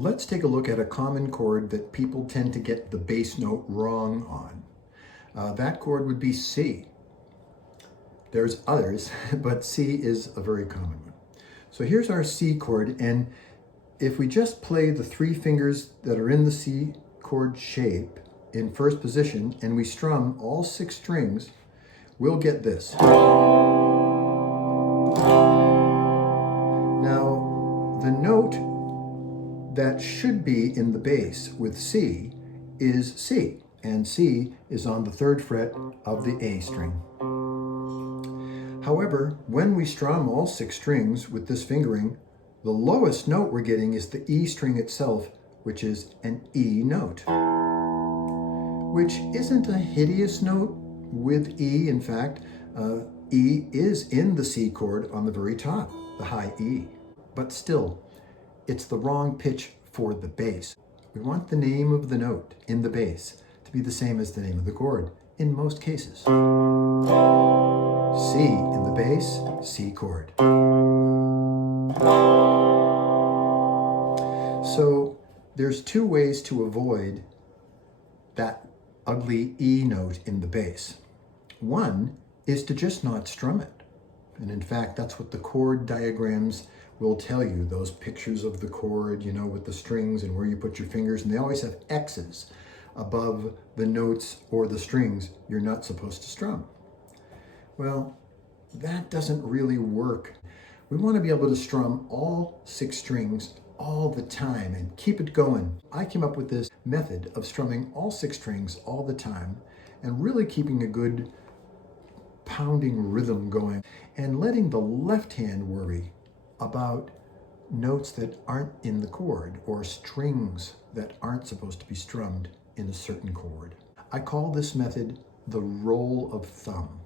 Let's take a look at a common chord that people tend to get the bass note wrong on. That chord would be C. There's others, but C is a very common one. So here's our C chord, and if we just play the three fingers that are in the C chord shape in first position and we strum all 6 strings, we'll get this. Now, the note that should be in the bass with C is C, and C is on the 3rd fret of the A string. However, when we strum all 6 strings with this fingering, the lowest note we're getting is the E string itself, which is an E note, which isn't a hideous note with E. In fact, E is in the C chord on the very top, the high E, but still, it's the wrong pitch for the bass. We want the name of the note in the bass to be the same as the name of the chord in most cases. C in the bass, C chord. So there's 2 ways to avoid that ugly E note in the bass. One is to just not strum it. And in fact, that's what the chord diagrams will tell you, those pictures of the chord, you know, with the strings and where you put your fingers, and they always have X's above the notes or the strings you're not supposed to strum. Well, that doesn't really work. We want to be able to strum all 6 strings all the time and keep it going. I came up with this method of strumming all 6 strings all the time and really keeping a good pounding rhythm going and letting the left hand worry about notes that aren't in the chord or strings that aren't supposed to be strummed in a certain chord. I call this method the roll of thumb.